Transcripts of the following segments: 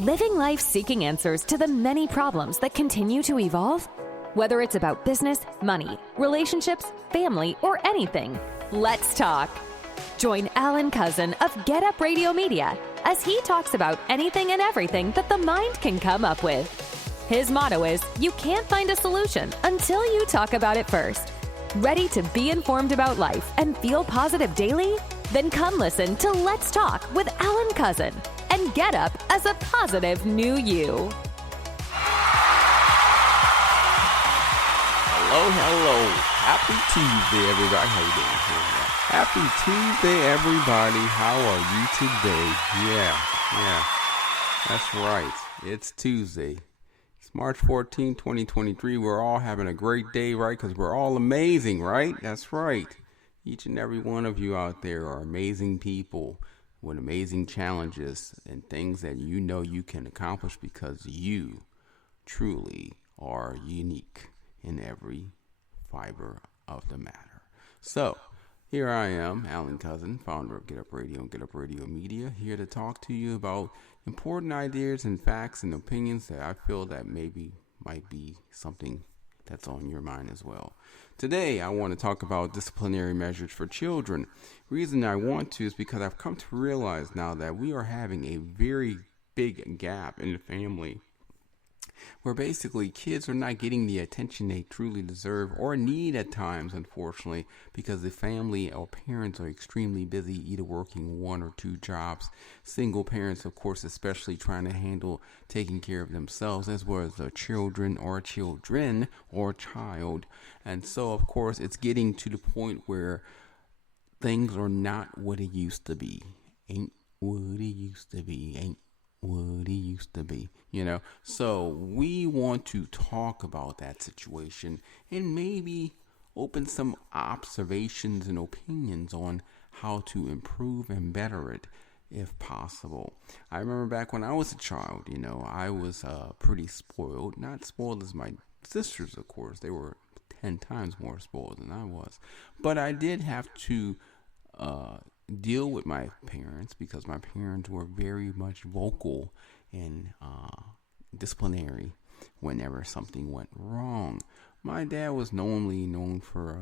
Living life seeking answers to the many problems that continue to evolve? Whether it's about business, money, relationships, family, or anything, let's talk. Join Alan Cousin of Get Up Radio Media as he talks about anything and everything that the mind can come up with. His motto is, you can't find a solution until you talk about it first. Ready to be informed about life and feel positive daily? Then come listen to Let's Talk with Alan Cousin and get up as a positive new you. Hello. Happy Tuesday, everybody. How you doing? Happy Tuesday, everybody. How are you today? Yeah. That's right. It's Tuesday. It's March 14, 2023. We're all having a great day, right? Because we're all amazing, right? That's right. Each and every one of you out there are amazing people with amazing challenges and things that you know you can accomplish because you truly are unique in every fiber of the matter. So, here I am, Alan Cousin, founder of Get Up Radio and Get Up Radio Media, here to talk to you about important ideas and facts and opinions that I feel that maybe might be something that's on your mind as well. Today, I want to talk about disciplinary measures for children. Reason I want to is because I've come to realize now that we are having a very big gap in the family where basically kids are not getting the attention they truly deserve or need at times, unfortunately, because the family or parents are extremely busy, either working one or two jobs. Single parents, of course, especially trying to handle taking care of themselves as well as their children or child. And so, of course, it's getting to the point where things are not what it used to be. Ain't what it used to be. So we want to talk about that situation and maybe open some observations and opinions on how to improve and better it if possible. I remember back when I was a child, I was pretty spoiled. Not spoiled as my sisters, of course. They were 10 times more spoiled than I was. But I did have to deal with my parents because my parents were very much vocal and disciplinary whenever something went wrong. My dad was known for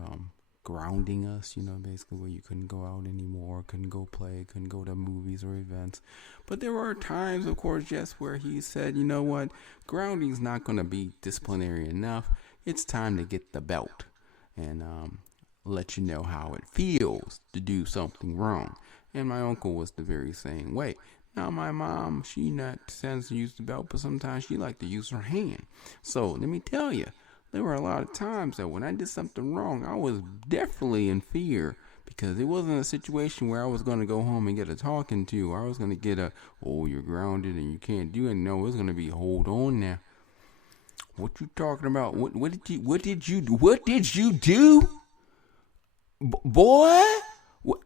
grounding us, basically where you couldn't go out anymore, couldn't go play, couldn't go to movies or events. But there were times, of course, where he said, you know what, grounding's not going to be disciplinary enough. It's time to get the belt and let you know how it feels to do something wrong. And my uncle was the very same way. Now my mom, she not tends to use the belt, but sometimes she like to use her hand. So let me tell you, there were a lot of times that when I did something wrong, I was definitely in fear because it wasn't a situation where I was going to go home and get a talking to. Or I was going to get you're grounded and you can't do it. No, it was going to be, hold on now. What you talking about? What did you do? Boy? What?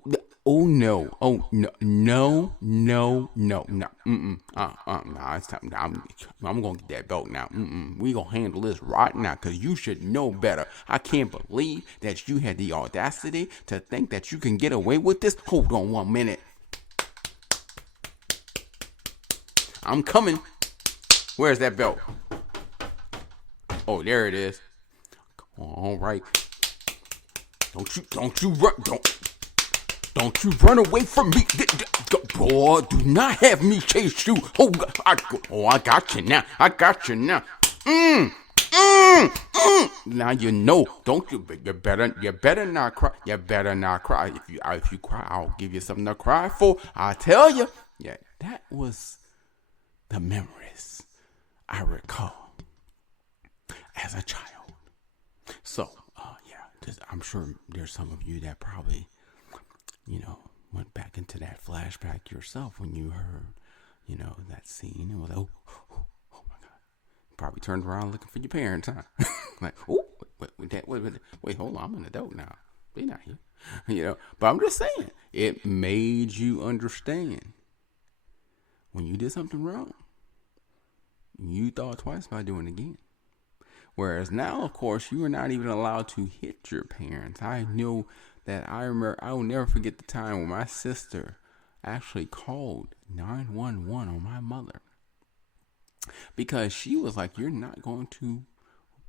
Oh no! No! It's time. I'm gonna get that belt now. We gonna handle this right now, cause you should know better. I can't believe that you had the audacity to think that you can get away with this. Hold on 1 minute. I'm coming. Where's that belt? Oh, there it is. All right. Don't you run away from me. Boy, do not have me chase you. I got you now. Now you know. Don't you? You better not cry. If you cry, I'll give you something to cry for. I tell you. Yeah, that was the memories I recall as a child. So, I'm sure there's some of you that probably, went back into that flashback yourself when you heard, that scene. It was like, oh my God. Probably turned around looking for your parents, huh? Like, wait, hold on, I'm an adult now. They not here. But I'm just saying, it made you understand when you did something wrong, you thought twice about doing it again. Whereas now, of course, you are not even allowed to hit your parents. I know that I will never forget the time when my sister actually called 911 on my mother. because she was like, "You're not going to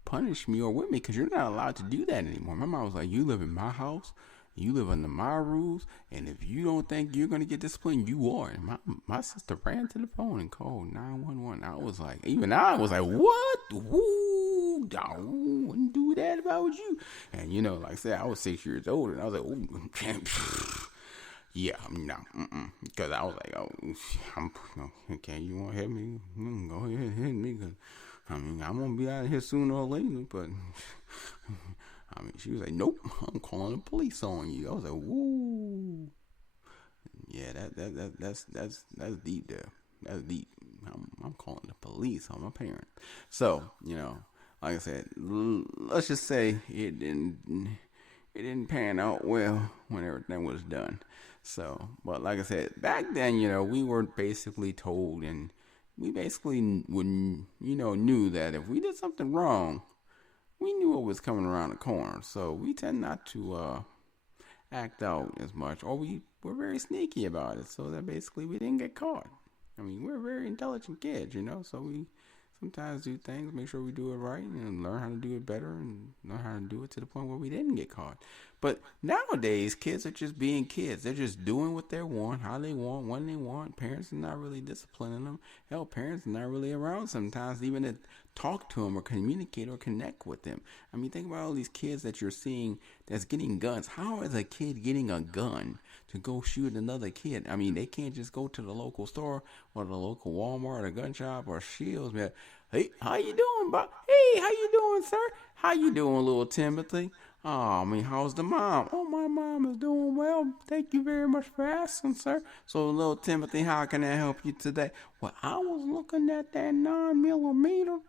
punish me or whip me because you're not allowed to do that anymore." My mom was like, "You live in my house, you live under my rules, and if you don't think you're gonna get disciplined, you are." And my sister ran to the phone and called 911. I was like, "What? Ooh, I wouldn't do that if I was you." And like I said, I was 6 years old, and I was like, "Oh, yeah, no, because I was like, oh, okay, you want to help me? Go ahead and hit me, because I'm gonna be out of here sooner or later." But she was like, "Nope, I'm calling the police on you." I was like, "Woo, yeah, that's deep there. That's deep. I'm calling the police on my parents." So like I said, let's just say it didn't pan out well when everything was done. So, but like I said, back then, we were basically told, and we basically wouldn't, knew that if we did something wrong, we knew what was coming around the corner. So we tend not to act out as much, or we were very sneaky about it, so that basically we didn't get caught. I mean, we're very intelligent kids, so we sometimes do things, make sure we do it right, and learn how to do it better, and learn how to do it to the point where we didn't get caught. But nowadays, kids are just being kids. They're just doing what they want, how they want, when they want. Parents are not really disciplining them. Hell, parents are not really around sometimes even to talk to them or communicate or connect with them. I mean, think about all these kids that you're seeing that's getting guns. How is a kid getting a gun to go shoot another kid? I mean, they can't just go to the local store or the local Walmart or gun shop or Shields. Man, "Hey, how you doing, Bob? Hey, how you doing, sir? How you doing, little Timothy? Oh, I mean, how's the mom? Oh, my mom is doing well. Thank you very much for asking, sir. So, little Timothy, how can I help you today?" "Well, I was looking at that 9mm.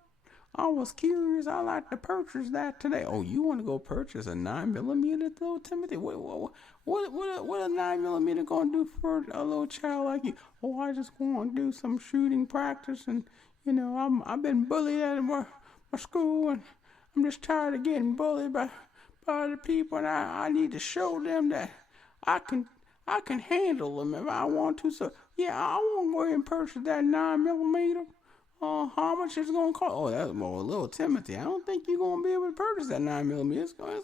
I was curious. I'd like to purchase that today." "Oh, you want to go purchase a 9mm, little Timothy? What a 9mm gonna do for a little child like you?" "Oh, I just want to do some shooting practice, and I've been bullied at my school, and I'm just tired of getting bullied by the people, and I need to show them that I can handle them if I want to. So yeah, I want to go ahead and purchase that 9mm. How much is it gonna cost?" "Oh, that's more, little Timothy. I don't think you're gonna be able to purchase that 9mm. It's gonna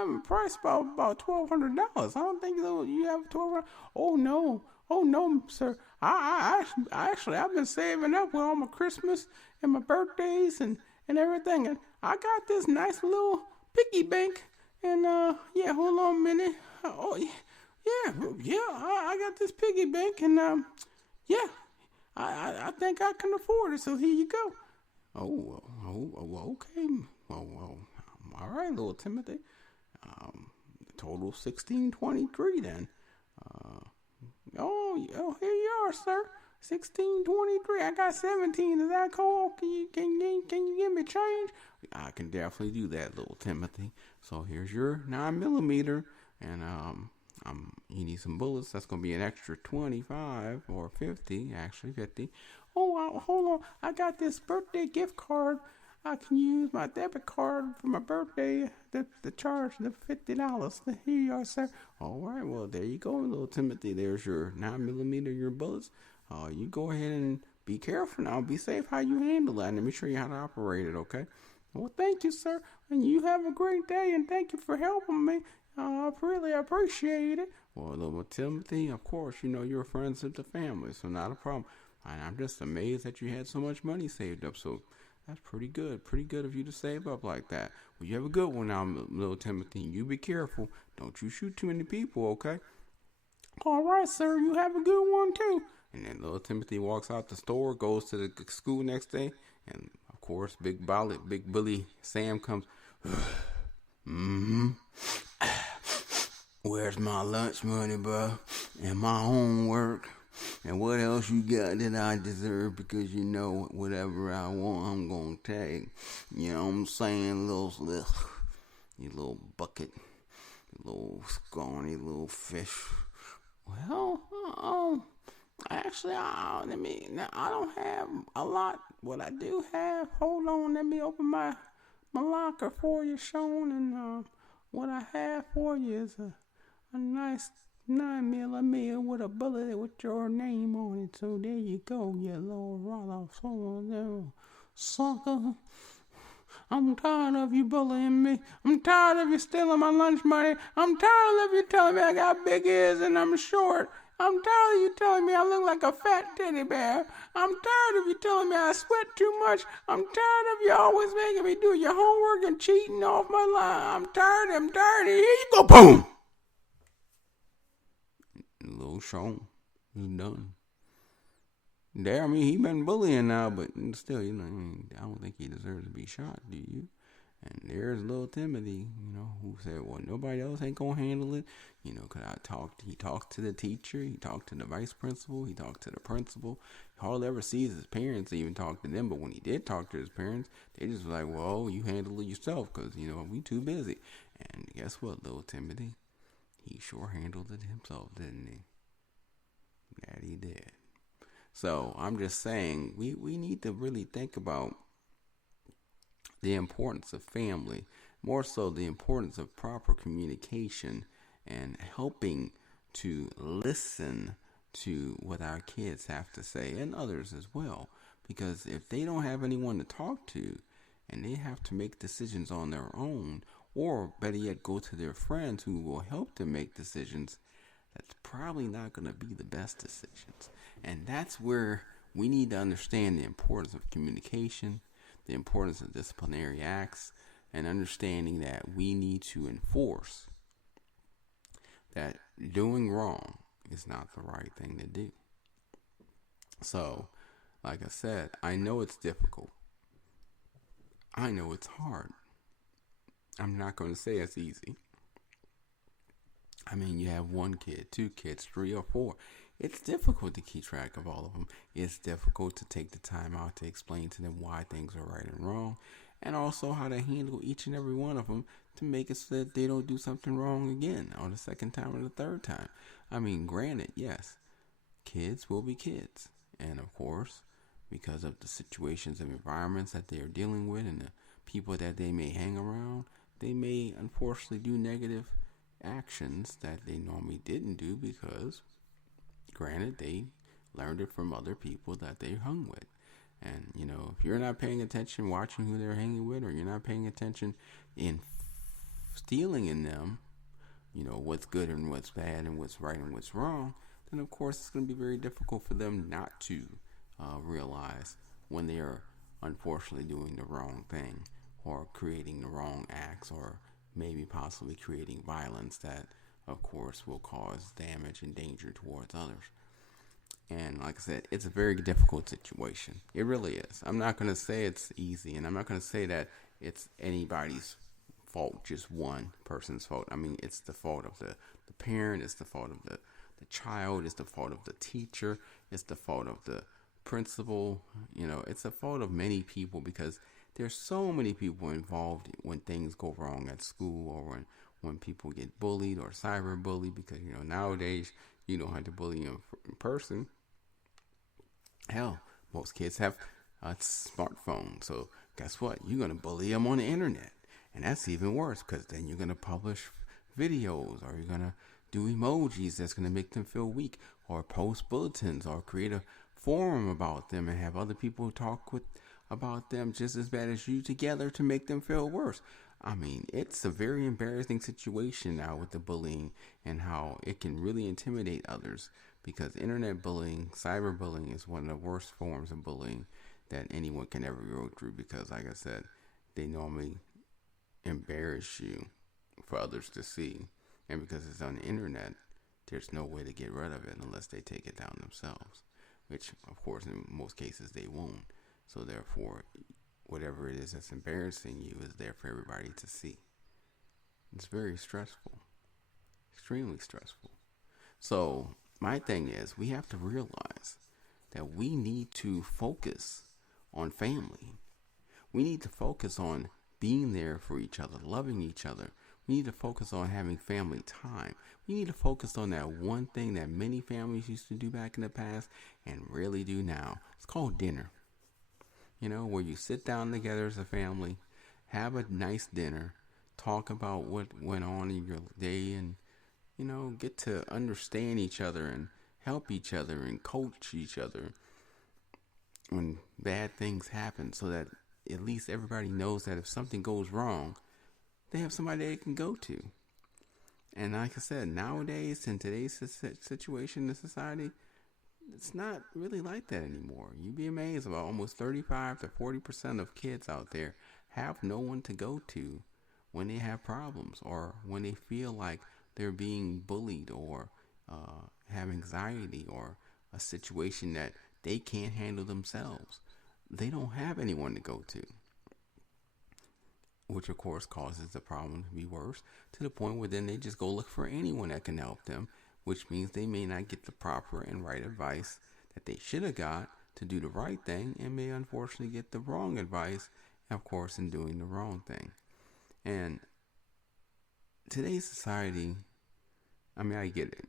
have a price about $1,200. I don't think you have $1,200. Oh no, sir. I've been saving up with all my Christmas and my birthdays and everything, and I got this nice little piggy bank. And yeah, hold on a minute. Oh yeah. I got this piggy bank, and yeah, I think I can afford it. So here you go." Okay. Well, all right, little Timothy. Total 1623 then. Oh, here you are, sir. 1623. I got 17. Is that cool? Can you give me change?" "I can definitely do that, little Timothy. So here's your 9mm, and you need some bullets. That's gonna be an extra 25 or 50, actually 50. Oh, hold on. I got this birthday gift card. I can use my debit card for my birthday to charge the $50. Here you are, sir." "All right, well, there you go, little Timothy. There's your 9mm, your bullets. You go ahead and be careful now. Be safe how you handle that, and let me show you how to operate it, okay?" "Well, thank you, sir, and you have a great day, and thank you for helping me. I really appreciate it." "Well, little Timothy, of course, you're friends with the family, so not a problem. And I'm just amazed that you had so much money saved up, so that's pretty good of you to save up like that. Well, you have a good one now, little Timothy. You be careful. Don't you shoot too many people, okay?" "All right, sir. You have a good one, too." And then little Timothy walks out the store, goes to the school next day, and of course, Big Bully Sam comes. "Where's my lunch money, bro? And my homework? And what else you got that I deserve? Because whatever I want, I'm gonna take. You know what I'm saying, you little bucket, you little scrawny little fish." "Well, actually, I don't have a lot. What I do have, hold on, let me open my locker for you, Sean. And what I have for you is a nice 9mm with a bullet with your name on it. So there you go, you little rather sucker. I'm tired of you bullying me. I'm tired of you stealing my lunch money. I'm tired of you telling me I got big ears and I'm short. I'm tired of you telling me I look like a fat teddy bear. I'm tired of you telling me I sweat too much. I'm tired of you always making me do your homework and cheating off my line. I'm tired. And here you go, boom. Little Sean is done. There, I mean, he been bullying now, but still, I don't think he deserves to be shot, do you? And there's little Timothy, who said, well, nobody else ain't gonna handle it, cause he talked to the teacher, he talked to the vice principal, he talked to the principal. He hardly ever sees his parents even talk to them, but when he did talk to his parents, they just was like, well, you handle it yourself, cause, we too busy. And guess what, little Timothy? He sure handled it himself, didn't he? That he did. So I'm just saying, we need to really think about the importance of family, more so the importance of proper communication and helping to listen to what our kids have to say and others as well. Because if they don't have anyone to talk to and they have to make decisions on their own, or better yet, go to their friends who will help them make decisions, that's probably not going to be the best decisions. And that's where we need to understand the importance of communication, the importance of disciplinary acts, and understanding that we need to enforce that doing wrong is not the right thing to do. So, like I said, I know it's difficult. I know it's hard. I'm not going to say it's easy. I mean, you have 1 kid, 2 kids, 3 or 4. It's difficult to keep track of all of them. It's difficult to take the time out to explain to them why things are right and wrong, and also how to handle each and every one of them to make it so that they don't do something wrong again on the second time or the third time. I mean, granted, yes, kids will be kids. And of course, because of the situations and environments that they are dealing with and the people that they may hang around, they may unfortunately do negative actions that they normally didn't do because, granted, they learned it from other people that they hung with. And, if you're not paying attention watching who they're hanging with, or you're not paying attention in stealing in them, what's good and what's bad and what's right and what's wrong, then of course it's going to be very difficult for them not to realize when they are unfortunately doing the wrong thing or creating the wrong acts or maybe possibly creating violence that, of course, will cause damage and danger towards others. And like I said, it's a very difficult situation. It really is. I'm not going to say it's easy, and I'm not going to say that it's anybody's fault, just one person's fault. I mean, it's the fault of the parent, it's the fault of the child, it's the fault of the teacher, it's the fault of the principal. It's the fault of many people because there's so many people involved when things go wrong at school or when people get bullied or cyberbullied because, nowadays you don't have to bully in person. Hell, most kids have a smartphone. So guess what? You're going to bully them on the internet. And that's even worse because then you're going to publish videos or you're going to do emojis that's going to make them feel weak or post bulletins or create a forum about them and have other people talk about them just as bad as you together to make them feel worse. I mean, it's a very embarrassing situation now with the bullying and how it can really intimidate others because internet bullying, cyberbullying is one of the worst forms of bullying that anyone can ever go through because, like I said, they normally embarrass you for others to see. And because it's on the internet, there's no way to get rid of it unless they take it down themselves, which, of course, in most cases they won't. So therefore, whatever it is that's embarrassing you is there for everybody to see. It's very stressful, extremely stressful. So my thing is, we have to realize that we need to focus on family. We need to focus on being there for each other, loving each other. We need to focus on having family time. We need to focus on that one thing that many families used to do back in the past and rarely do now. It's called dinner. Where you sit down together as a family, have a nice dinner, talk about what went on in your day and get to understand each other and help each other and coach each other when bad things happen, so that at least everybody knows that if something goes wrong, they have somebody they can go to. And like I said, nowadays, in today's situation in society, it's not really like that anymore. You'd be amazed about almost 35 to 40% of kids out there have no one to go to when they have problems, or when they feel like they're being bullied, or have anxiety, or a situation that they can't handle themselves. They don't have anyone to go to, which of course causes the problem to be worse, to the point where then they just go look for anyone that can help them, which means they may not get the proper and right advice that they should have got to do the right thing, and may unfortunately get the wrong advice, of course, in doing the wrong thing. And today's society, I get it.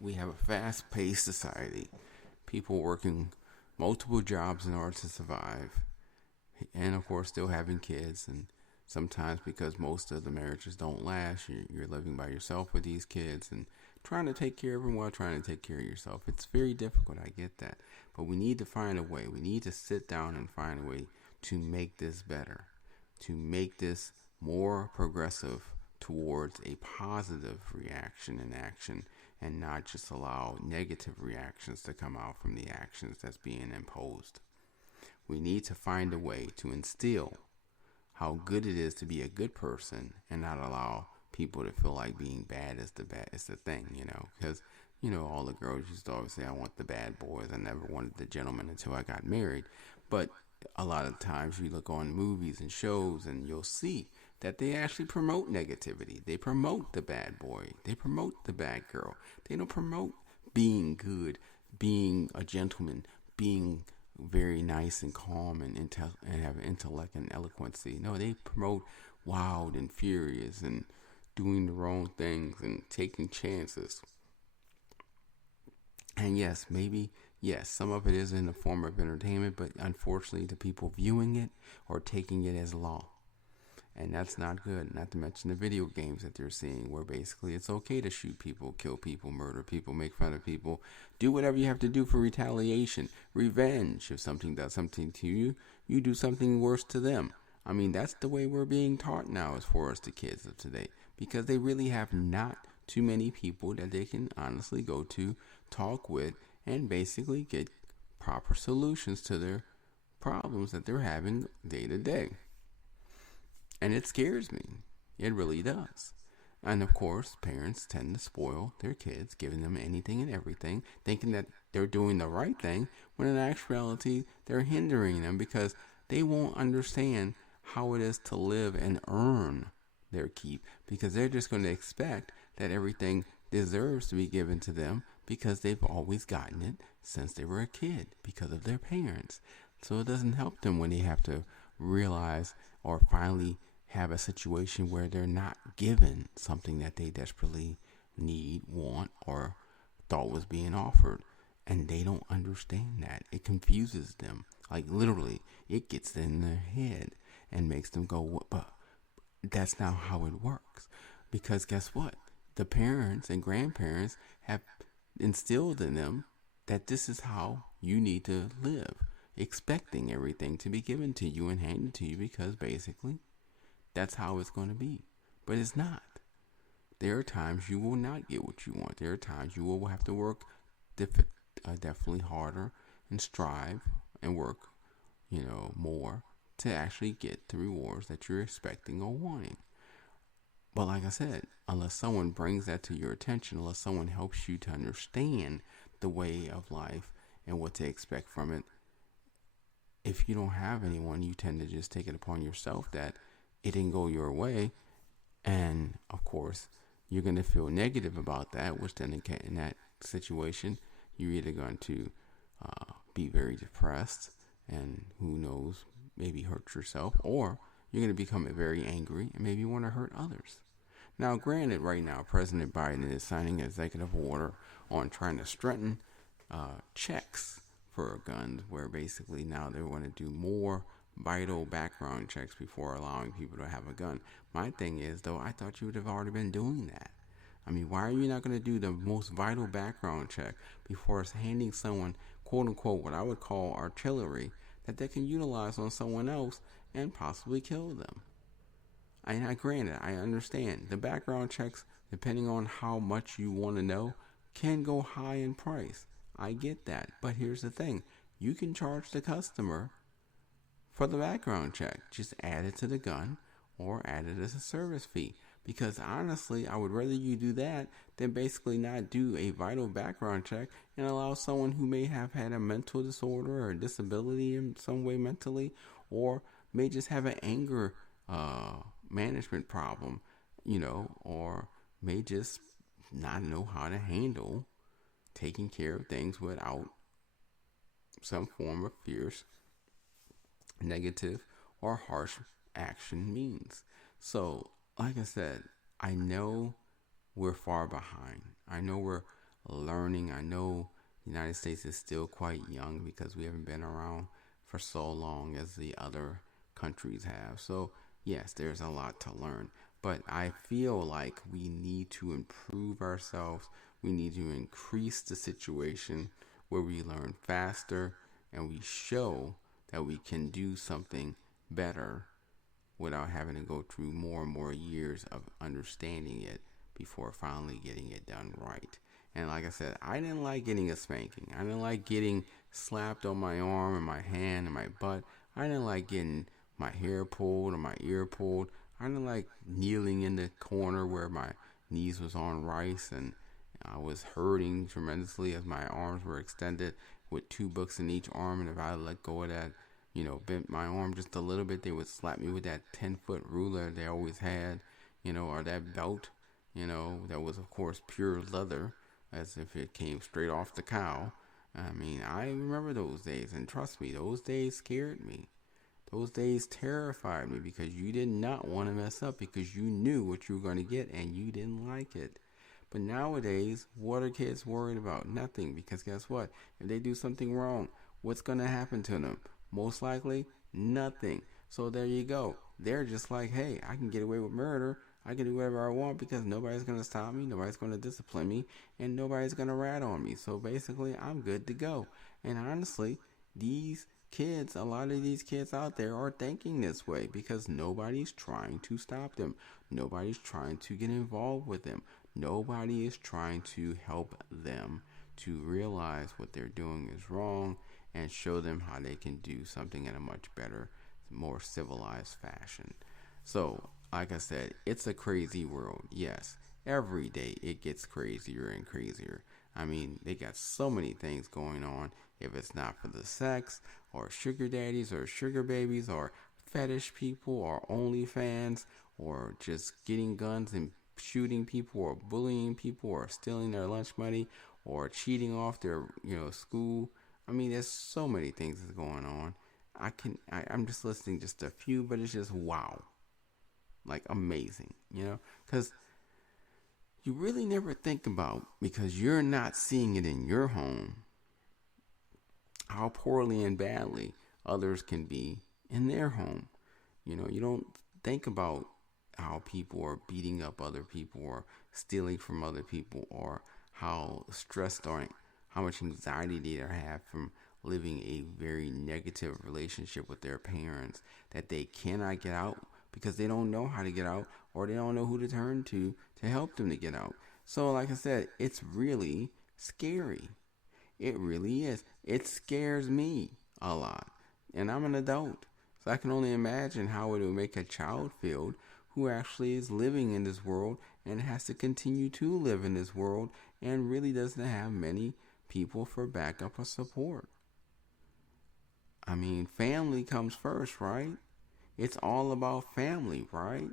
We have a fast-paced society, people working multiple jobs in order to survive, and of course still having kids. And sometimes, because most of the marriages don't last, you're living by yourself with these kids and trying to take care of them while trying to take care of yourself. It's very difficult, I get that. But we need to find a way. We need to sit down and find a way to make this better, to make this more progressive towards a positive reaction and action, and not just allow negative reactions to come out from the actions that's being imposed. We need to find a way to instill how good it is to be a good person, and not allow people to feel like being bad is the thing, because all the girls used to always say, I want the bad boys, I never wanted the gentleman until I got married. But a lot of times you look on movies and shows, and you'll see that they actually promote negativity. They promote the bad boy, they promote the bad girl. They don't promote being good, being a gentleman, being very nice and calm and have intellect and eloquency. No, they promote wild and furious and doing the wrong things and taking chances. And yes, some of it is in the form of entertainment, but unfortunately the people viewing it or taking it as law. And that's not good. Not to mention the video games that they're seeing, where basically it's okay to shoot people, kill people, murder people, make fun of people, do whatever you have to do for retaliation, revenge. If something does something to you, you do something worse to them. That's the way we're being taught now as far as the kids of today, because they really have not too many people that they can honestly go to, talk with, and basically get proper solutions to their problems that they're having day to day. And it scares me. It really does. And of course, parents tend to spoil their kids, giving them anything and everything, thinking that they're doing the right thing, when in actuality, they're hindering them, because they won't understand how it is to live and earn their keep, because they're just going to expect that everything deserves to be given to them, because they've always gotten it since they were a kid, because of their parents. So it doesn't help them when they have to realize, or finally have a situation where they're not given something that they desperately need, want, or thought was being offered. And they don't understand that. It confuses them. Like literally, it gets in their head and makes them go, but that's not how it works. Because guess what? The parents and grandparents have instilled in them that this is how you need to live, expecting everything to be given to you and handed to you, because basically that's how it's going to be. But it's not. There are times you will not get what you want. There are times you will have to work definitely harder and strive and work, more to actually get the rewards that you're expecting or wanting. But like I said, unless someone brings that to your attention, unless someone helps you to understand the way of life and what to expect from it, if you don't have anyone, you tend to just take it upon yourself that it didn't go your way. And of course, you're going to feel negative about that, which then in that situation, you're either going to be very depressed and who knows, maybe hurt yourself, or you're going to become very angry and maybe want to hurt others. Now, granted, right now, President Biden is signing an executive order on trying to strengthen checks for guns, where basically now they want to do more vital background checks before allowing people to have a gun. My thing is, though, I thought you would have already been doing that. I mean, why are you not going to do the most vital background check before handing someone, quote unquote, what I would call artillery that they can utilize on someone else and possibly kill them? Granted, I understand the background checks, depending on how much you want to know, can go high in price. I get that. But here's the thing, you can charge the customer for the background check. Just add it to the gun or add it as a service fee. Because honestly, I would rather you do that than basically not do a vital background check and allow someone who may have had a mental disorder or a disability in some way mentally, or may just have an anger management problem, or may just not know how to handle taking care of things without some form of fierce, negative, or harsh action means. So, like I said, I know we're far behind. I know we're learning. I know the United States is still quite young because we haven't been around for so long as the other countries have. So, yes, there's a lot to learn. But I feel like we need to improve ourselves. We need to increase the situation where we learn faster and we show that we can do something better without having to go through more and more years of understanding it before finally getting it done right. And like I said, I didn't like getting a spanking. I didn't like getting slapped on my arm and my hand and my butt. I didn't like getting my hair pulled or my ear pulled. I didn't like kneeling in the corner where my knees was on rice and I was hurting tremendously as my arms were extended with 2 books in each arm. And if I let go of that, bent my arm just a little bit, they would slap me with that 10-foot ruler they always had, or that belt, that was, of course, pure leather, as if it came straight off the cow. I mean, I remember those days, and trust me, those days scared me. Those days terrified me because you did not want to mess up because you knew what you were going to get and you didn't like it. But nowadays, what are kids worried about? Nothing, because guess what? If they do something wrong, what's going to happen to them? Most likely, nothing. So there you go. They're just like, hey, I can get away with murder. I can do whatever I want because nobody's going to stop me. Nobody's going to discipline me. And nobody's going to rat on me. So basically, I'm good to go. And honestly, a lot of these kids out there are thinking this way because nobody's trying to stop them. Nobody's trying to get involved with them. Nobody is trying to help them to realize what they're doing is wrong and show them how they can do something in a much better, more civilized fashion. So, like I said, it's a crazy world. Yes, every day it gets crazier and crazier. I mean, they got so many things going on. If it's not for the sex, or sugar daddies, or sugar babies, or fetish people, or OnlyFans, or just getting guns and shooting people, or bullying people, or stealing their lunch money, or cheating off their, school. I mean, there's so many things that's going on. I'm just listing just a few, but it's just wow. Like amazing, because you really never think about, because you're not seeing it in your home, how poorly and badly others can be in their home. You don't think about how people are beating up other people or stealing from other people, or how stressed or how much anxiety they have from living a very negative relationship with their parents that they cannot get out because they don't know how to get out, or they don't know who to turn to help them to get out. So like I said, it's really scary. It really is. It scares me a lot. And I'm an adult. So I can only imagine how it would make a child feel who actually is living in this world and has to continue to live in this world and really doesn't have many people for backup or support. I mean, family comes first, right? It's all about family, right?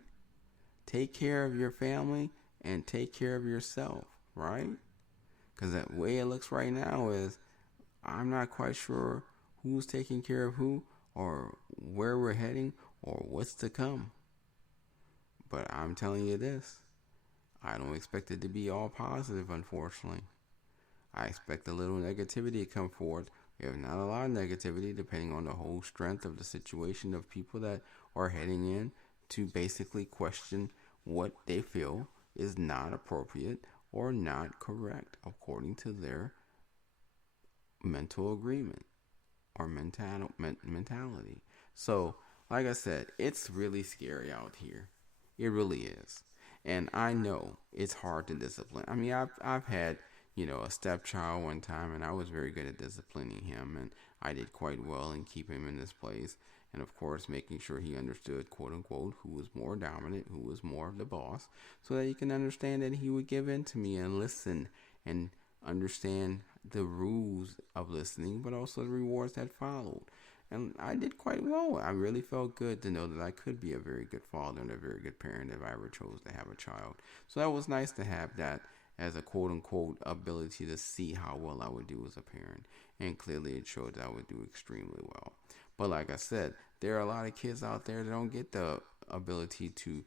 Take care of your family and take care of yourself, right? Because the way it looks right now is I'm not quite sure who's taking care of who, or where we're heading, or what's to come. But I'm telling you this, I don't expect it to be all positive, unfortunately. I expect a little negativity to come forth if not a lot of negativity, depending on the whole strength of the situation of people that are heading in to basically question what they feel is not appropriate or not correct according to their mental agreement or mentality. So, like I said, it's really scary out here. It really is. And I know it's hard to discipline. I mean, I've had, a stepchild one time, and I was very good at disciplining him, and I did quite well in keeping him in this place. And of course, making sure he understood, quote unquote, who was more dominant, who was more of the boss, so that he can understand that he would give in to me and listen and understand the rules of listening, but also the rewards that followed. And I did quite well. I really felt good to know that I could be a very good father and a very good parent if I ever chose to have a child. So that was nice to have that as a quote unquote ability to see how well I would do as a parent. And clearly it showed that I would do extremely well. But like I said, there are a lot of kids out there that don't get the ability to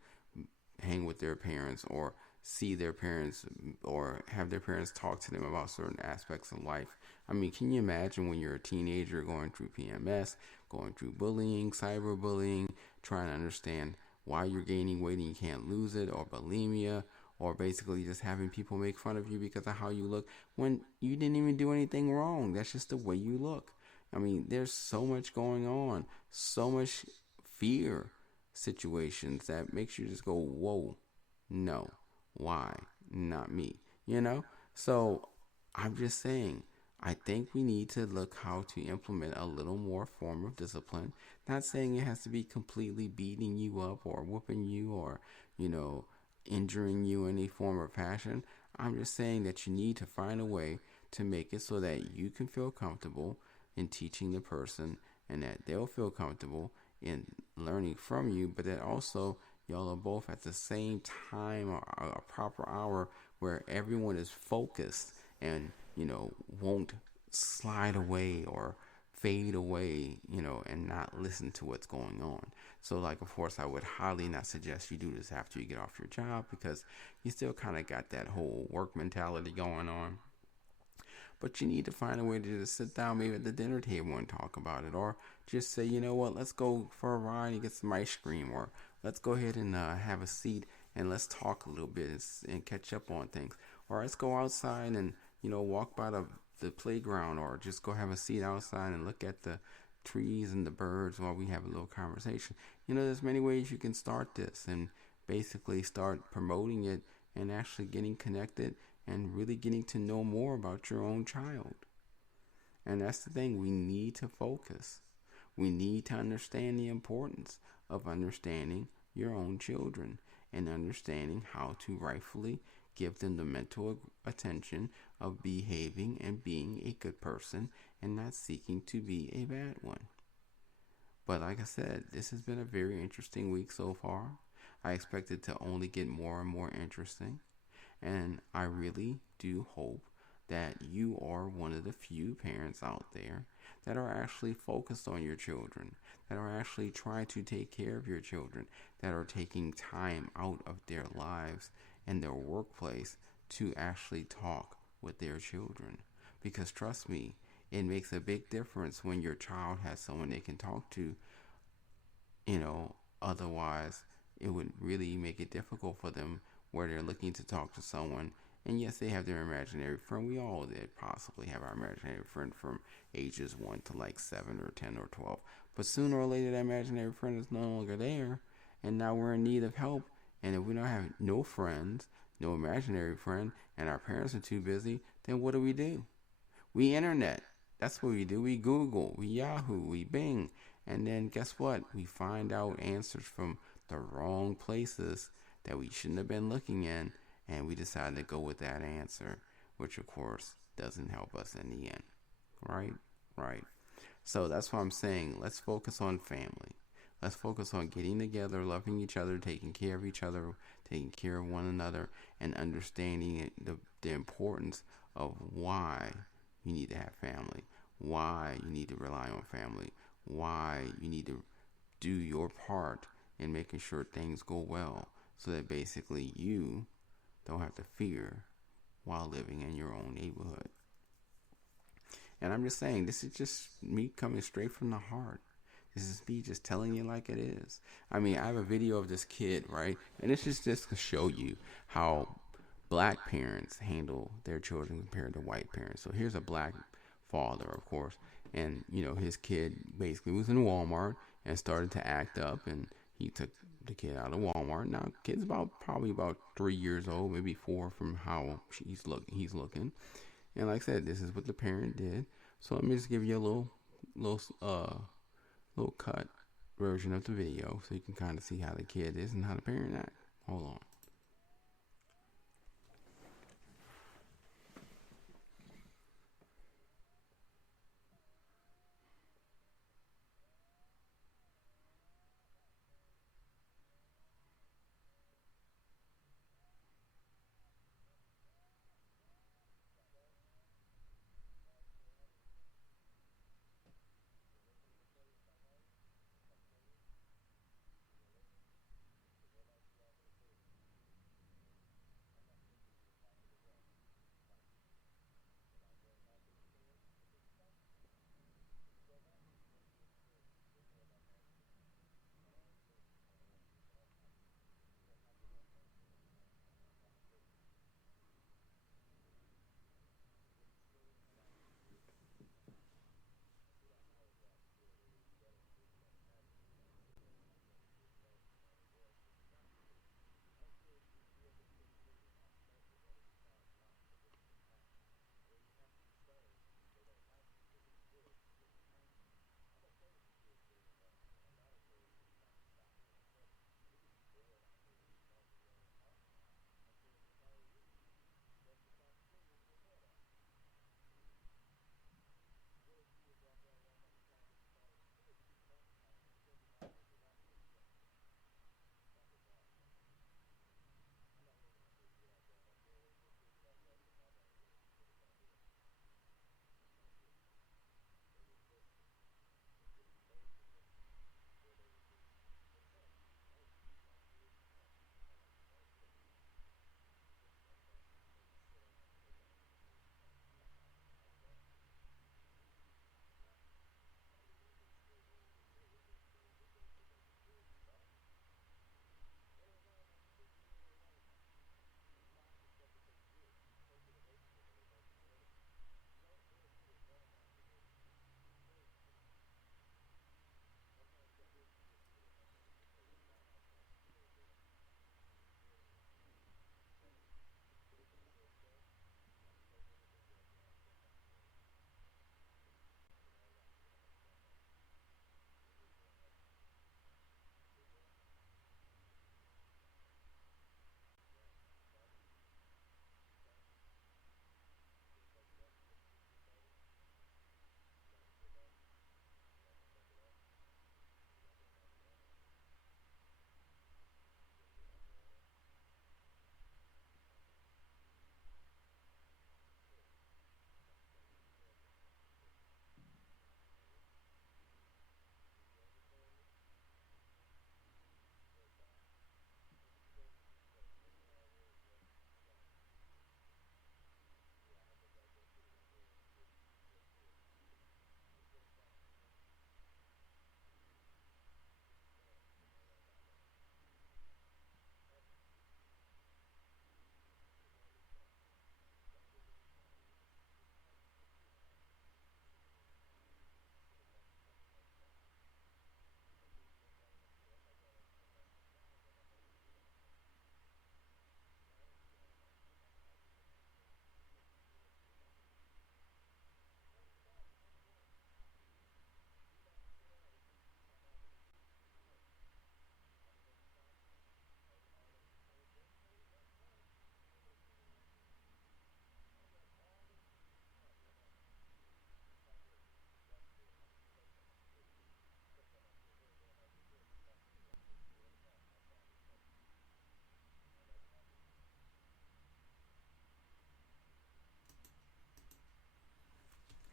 hang with their parents or see their parents or have their parents talk to them about certain aspects of life. I mean, can you imagine when you're a teenager going through PMS, going through bullying, cyberbullying, trying to understand why you're gaining weight and you can't lose it, or bulimia, or basically just having people make fun of you because of how you look when you didn't even do anything wrong. That's just the way you look. I mean, there's so much going on, so much fear situations that makes you just go, whoa, no, why? Not me, So I'm just saying, I think we need to look how to implement a little more form of discipline. Not saying it has to be completely beating you up or whooping you or, injuring you in any form or fashion. I'm just saying that you need to find a way to make it so that you can feel comfortable in teaching the person and that they'll feel comfortable in learning from you, but that also y'all are both at the same time or a proper hour where everyone is focused and, won't slide away or fade away, and not listen to what's going on. So, like, of course, I would highly not suggest you do this after you get off your job because you still kind of got that whole work mentality going on. But you need to find a way to just sit down maybe at the dinner table and talk about it. Or just say, you know what, let's go for a ride and get some ice cream. Or let's go ahead and have a seat and let's talk a little bit and catch up on things. Or let's go outside and, walk by the playground, or just go have a seat outside and look at the trees and the birds while we have a little conversation. There's many ways you can start this and basically start promoting it and actually getting connected and really getting to know more about your own child. And that's the thing, we need to focus. We need to understand the importance of understanding your own children and understanding how to rightfully give them the mental attention of behaving and being a good person and not seeking to be a bad one. But like I said, this has been a very interesting week so far. I expect it to only get more and more interesting. And I really do hope that you are one of the few parents out there that are actually focused on your children, that are actually trying to take care of your children, that are taking time out of their lives and their workplace to actually talk with their children. Because trust me, it makes a big difference when your child has someone they can talk to. Otherwise, it would really make it difficult for them where they're looking to talk to someone. And yes, they have their imaginary friend. We all did possibly have our imaginary friend from ages 1 to like 7 or 10 or 12. But sooner or later, that imaginary friend is no longer there. And now we're in need of help. And if we don't have no friends, no imaginary friend, and our parents are too busy, then what do? We internet. That's what we do. We Google, we Yahoo, we Bing. And then guess what? We find out answers from the wrong places that we shouldn't have been looking in, and we decide to go with that answer, which of course doesn't help us in the end. Right. So that's what I'm saying. Let's focus on family. Let's focus on getting together, loving each other, taking care of each other, taking care of one another, and understanding the importance of why you need to have family, why you need to rely on family, why you need to do your part in making sure things go well, so that basically you don't have to fear while living in your own neighborhood. And I'm just saying, this is just me coming straight from the heart. This is me just telling you like it is. I mean, I have a video of this kid, right? And this is just to show you how black parents handle their children compared to white parents. So here's a black father, of course. And, his kid basically was in Walmart and started to act up. And he took the kid out of Walmart. Now, kid's probably about 3 years old, maybe 4 from how he's looking. And like I said, this is what the parent did. So let me just give you a little cut version of the video so you can kind of see how the kid is and how the parent act. Hold on.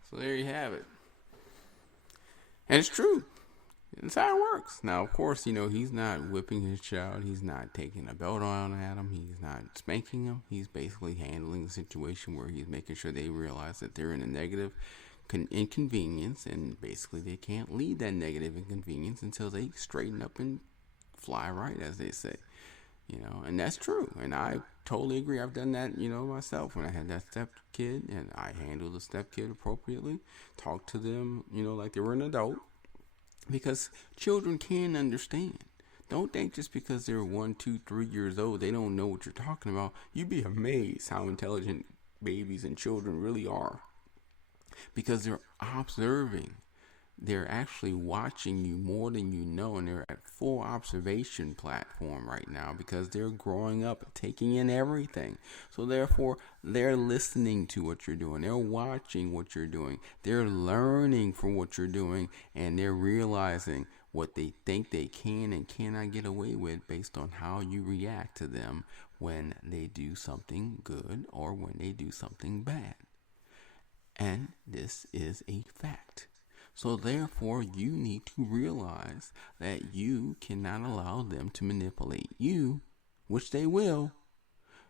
So there you have it. And it's true. That's how it works. Now, of course, he's not whipping his child. He's not taking a belt on at him. He's not spanking him. He's basically handling the situation where he's making sure they realize that they're in a negative inconvenience, and basically they can't lead that negative inconvenience until they straighten up and fly right, as they say. And that's true. And I totally agree. I've done that, myself when I had that step kid, and I handled the step kid appropriately, talked to them, like they were an adult, because children can understand. Don't think just because they're 1, 2, 3 years old, they don't know what you're talking about. You'd be amazed how intelligent babies and children really are, because they're observing. They're actually watching you more than you know, and they're at full observation platform right now because they're growing up, taking in everything. So therefore, they're listening to what you're doing. They're watching what you're doing. They're learning from what you're doing, and they're realizing what they think they can and cannot get away with based on how you react to them when they do something good or when they do something bad. And this is a fact. So therefore, you need to realize that you cannot allow them to manipulate you, which they will.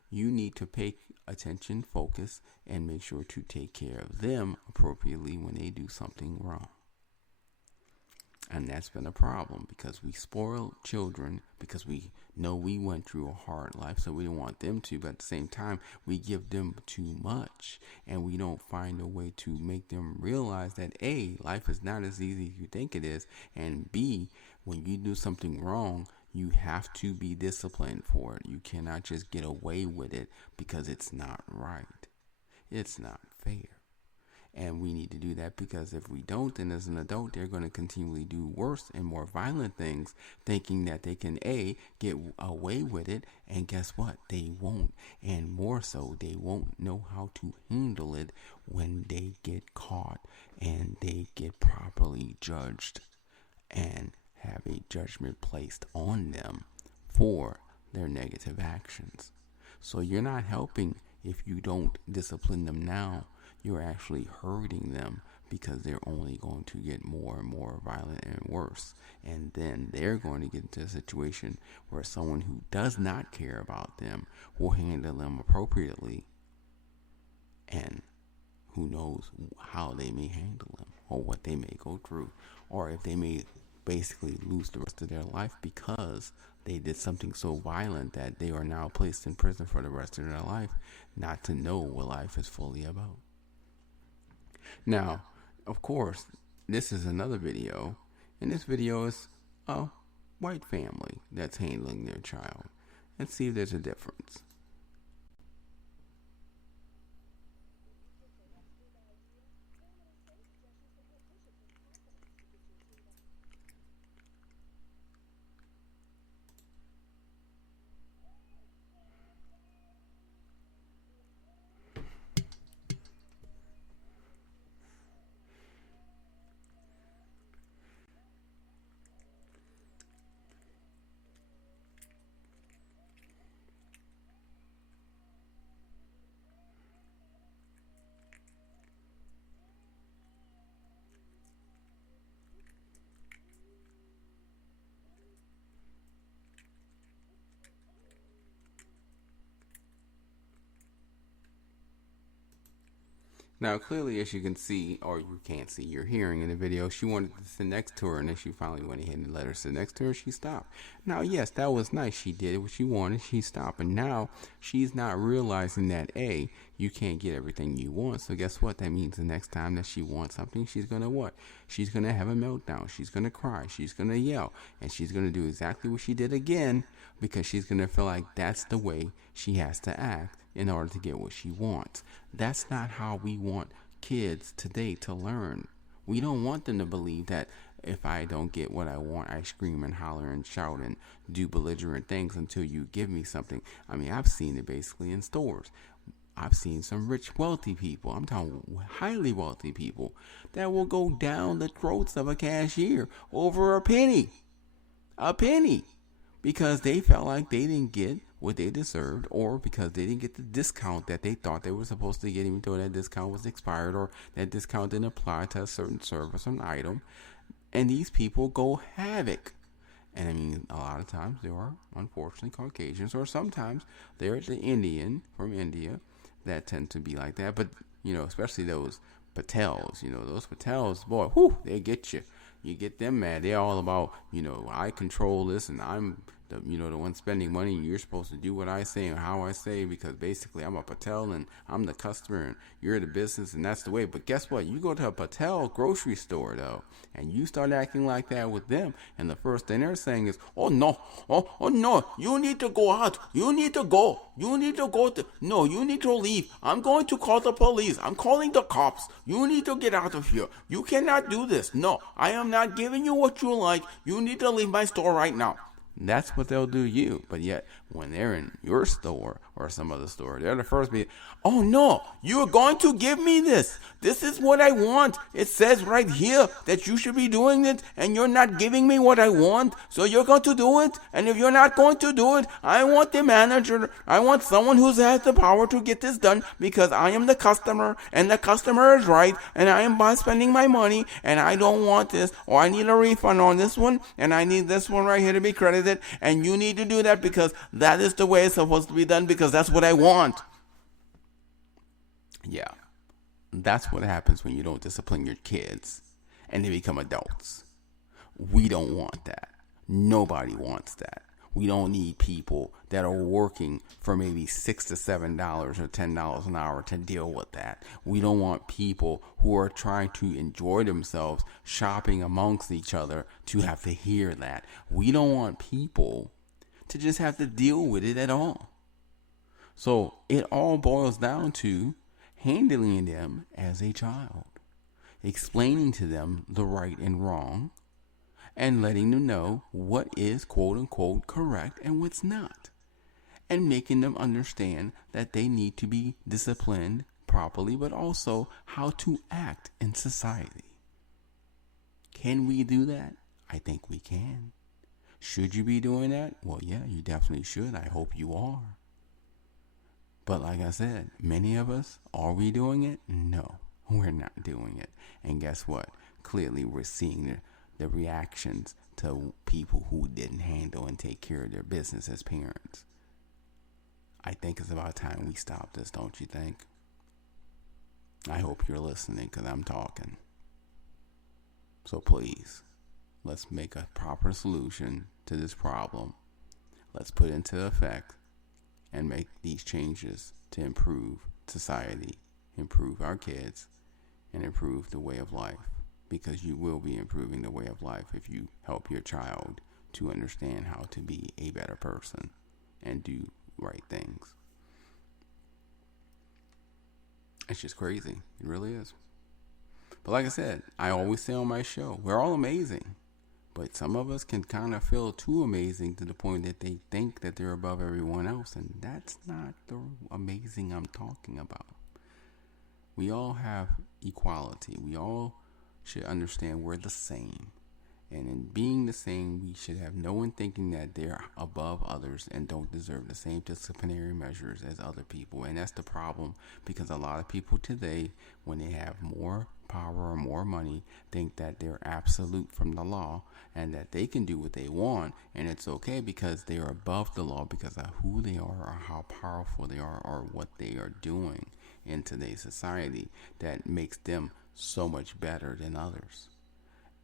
You need to pay attention, focus, and make sure to take care of them appropriately when they do something wrong. And that's been a problem because we spoil children because we know we went through a hard life, so we don't want them to. But at the same time, we give them too much, and we don't find a way to make them realize that A, life is not as easy as you think it is, and B, when you do something wrong, you have to be disciplined for it. You cannot just get away with it because it's not right. It's not fair. And we need to do that because if we don't, then as an adult, they're going to continually do worse and more violent things, thinking that they can, A, get away with it. And guess what? They won't. And more so, they won't know how to handle it when they get caught and they get properly judged and have a judgment placed on them for their negative actions. So you're not helping if you don't discipline them now. You're actually hurting them because they're only going to get more and more violent and worse. And then they're going to get into a situation where someone who does not care about them will handle them appropriately. And who knows how they may handle them or what they may go through, or if they may basically lose the rest of their life because they did something so violent that they are now placed in prison for the rest of their life, not to know what life is fully about. Now, of course, this is another video, and this video is a white family that's handling their child. Let's see if there's a difference. Now, clearly, as you can see, or you can't see, you're hearing in the video, she wanted to sit next to her, and then she finally went ahead and let her sit next to her. She stopped. Now, yes, that was nice. She did what she wanted. She stopped. And now she's not realizing that, A, you can't get everything you want. So guess what? That means the next time that she wants something, she's going to what? She's going to have a meltdown. She's going to cry. She's going to yell. And she's going to do exactly what she did again because she's going to feel like that's the way she has to act in order to get what she wants. That's not how we want kids today to learn. We don't want them to believe that if I don't get what I want, I scream and holler and shout and do belligerent things until you give me something. I mean, I've seen it basically in stores. I've seen some rich, wealthy people, I'm talking highly wealthy people, that will go down the throats of a cashier over a penny. A penny. Because they felt like they didn't get what they deserved, or because they didn't get the discount that they thought they were supposed to get, even though that discount was expired or that discount didn't apply to a certain service or an item. And these people go havoc. And I mean, a lot of times there are, unfortunately, Caucasians, or sometimes there's the Indian from India that tend to be like that. But, you know, especially those Patels. Those Patels, boy, whew, they get you. You get them mad. They're all about, I control this and I'm the one spending money, and you're supposed to do what I say and how I say, because basically I'm a Patel and I'm the customer and you're the business, and that's the way. But guess what? You go to a Patel grocery store though, and you start acting like that with them, and the first thing they're saying is, oh no, you need to go out, you need to go no, you need to leave, I'm going to call the police, I'm calling the cops, you need to get out of here, you cannot do this, no, I am not giving you what you like, you need to leave my store right now. That's what they'll do you. But yet, when they're in your store or some other store, they're the first to be, oh no, you're going to give me this. This is what I want. It says right here that you should be doing it, and you're not giving me what I want. So you're going to do it. And if you're not going to do it, I want the manager. I want someone who has the power to get this done, because I am the customer, and the customer is right, and I am spending my money, and I don't want this, or I need a refund on this one, and I need this one right here to be credited, and you need to do that because that is the way it's supposed to be done, because that's what I want. Yeah, that's what happens when you don't discipline your kids and they become adults. We don't want that. Nobody wants that. We don't need people that are working for maybe $6 to $7 or $10 an hour to deal with that. We don't want people who are trying to enjoy themselves shopping amongst each other to have to hear that. We don't want people to just have to deal with it at all. So it all boils down to handling them as a child, explaining to them the right and wrong, and letting them know what is quote unquote correct and what's not, and making them understand that they need to be disciplined properly, but also how to act in society. Can we do that? I think we can. Should you be doing that? Well, yeah, you definitely should. I hope you are. But like I said, many of us, are we doing it? No, we're not doing it. And guess what? Clearly, we're seeing the reactions to people who didn't handle and take care of their business as parents. I think it's about time we stop this, don't you think? I hope you're listening, because I'm talking. So please, let's make a proper solution to this problem. Let's put it into effect and make these changes to improve society, improve our kids, and improve the way of life. Because you will be improving the way of life if you help your child to understand how to be a better person and do right things. It's just crazy. It really is. But like I said, I always say on my show, we're all amazing. But some of us can kind of feel too amazing to the point that they think that they're above everyone else. And that's not the amazing I'm talking about. We all have equality. We all should understand we're the same. And in being the same, we should have no one thinking that they're above others and don't deserve the same disciplinary measures as other people. And that's the problem, because a lot of people today, when they have more power or more money, think that they're absolute from the law and that they can do what they want, and it's okay because they are above the law because of who they are or how powerful they are or what they are doing in today's society that makes them so much better than others.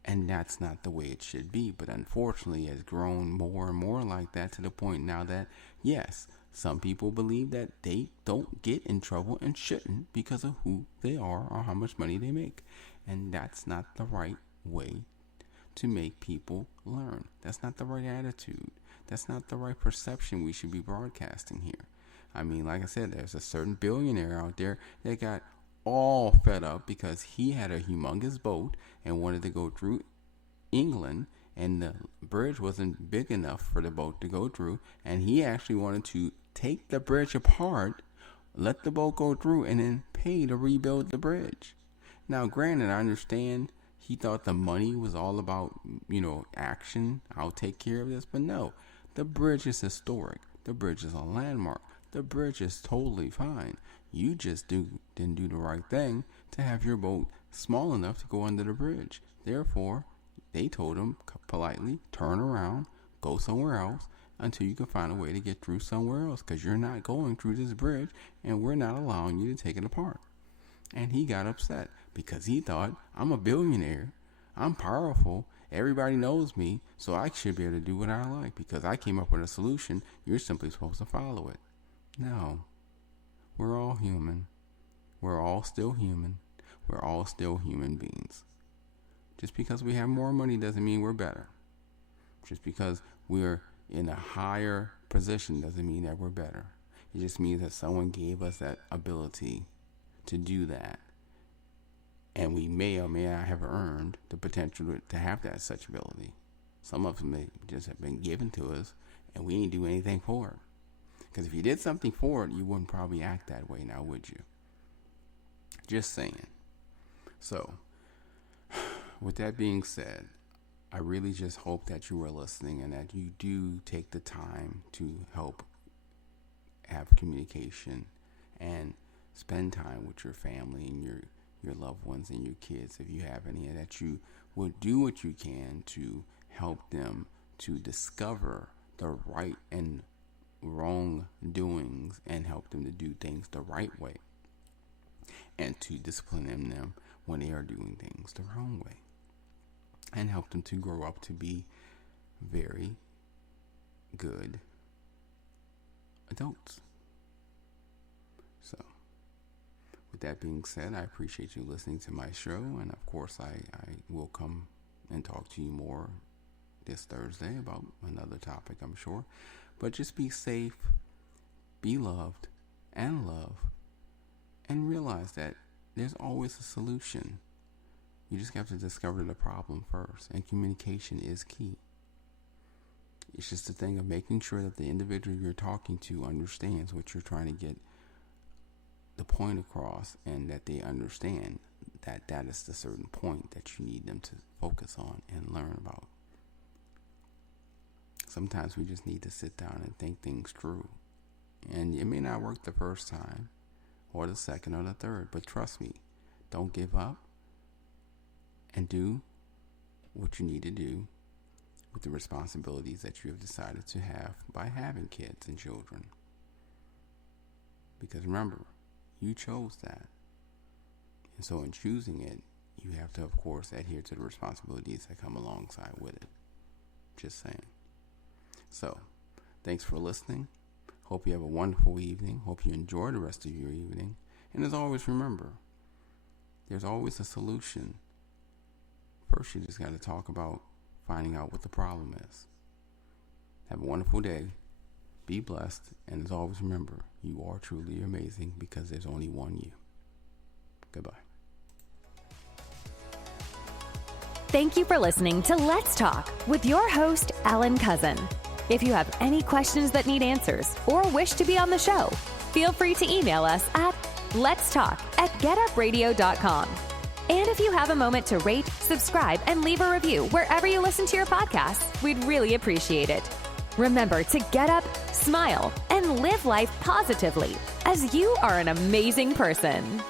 And that's not the way it should be. But unfortunately, it has grown more and more like that, to the point now that, yes, some people believe that they don't get in trouble and shouldn't because of who they are or how much money they make. And that's not the right way to make people learn. That's not the right attitude. That's not the right perception we should be broadcasting here. I mean, like I said, there's a certain billionaire out there that got all fed up because he had a humongous boat and wanted to go through England, and the bridge wasn't big enough for the boat to go through, and he actually wanted to take the bridge apart, let the boat go through, and then pay to rebuild the bridge. Now, granted, I understand he thought the money was all about, action. I'll take care of this. But no, the bridge is historic. The bridge is a landmark. The bridge is totally fine. You just didn't do the right thing to have your boat small enough to go under the bridge. Therefore, they told him politely, turn around, go somewhere else until you can find a way to get through somewhere else, because you're not going through this bridge and we're not allowing you to take it apart. And he got upset because he thought, I'm a billionaire, I'm powerful, everybody knows me, so I should be able to do what I like because I came up with a solution. You're simply supposed to follow it. No. We're all human. We're all still human. We're all still human beings. Just because we have more money doesn't mean we're better. Just because we're in a higher position doesn't mean that we're better. It just means that someone gave us that ability to do that. And we may or may not have earned the potential to have that such ability. Some of them may just have been given to us and we ain't do anything for it. Because if you did something for it, you wouldn't probably act that way now, would you? Just saying. So, with that being said, I really just hope that you are listening and that you do take the time to help have communication and spend time with your family and your loved ones and your kids, if you have any, and that you would do what you can to help them to discover the right and wrong doings and help them to do things the right way, and to discipline them when they are doing things the wrong way, and help them to grow up to be very good adults. So, with that being said, I appreciate you listening to my show, and of course I will come and talk to you more this Thursday about another topic, I'm sure. But just be safe, be loved, and love, and realize that there's always a solution. You just have to discover the problem first, and communication is key. It's just a thing of making sure that the individual you're talking to understands what you're trying to get the point across, and that they understand that that is the certain point that you need them to focus on and learn about. Sometimes we just need to sit down and think things through. And it may not work the first time, or the second, or the third, but trust me, don't give up, and do what you need to do with the responsibilities that you have decided to have by having kids and children. Because remember, you chose that. And so in choosing it, you have to, of course, adhere to the responsibilities that come alongside with it. Just saying. So, thanks for listening. Hope you have a wonderful evening. Hope you enjoy the rest of your evening. And as always, remember, there's always a solution. First, you just got to talk about finding out what the problem is. Have a wonderful day. Be blessed. And as always, remember, you are truly amazing because there's only one you. Goodbye. Thank you for listening to Let's Talk with your host, Alan Cousin. If you have any questions that need answers or wish to be on the show, feel free to email us at letstalk@getupradio.com. And if you have a moment to rate, subscribe, and leave a review wherever you listen to your podcasts, we'd really appreciate it. Remember to get up, smile, and live life positively, as you are an amazing person.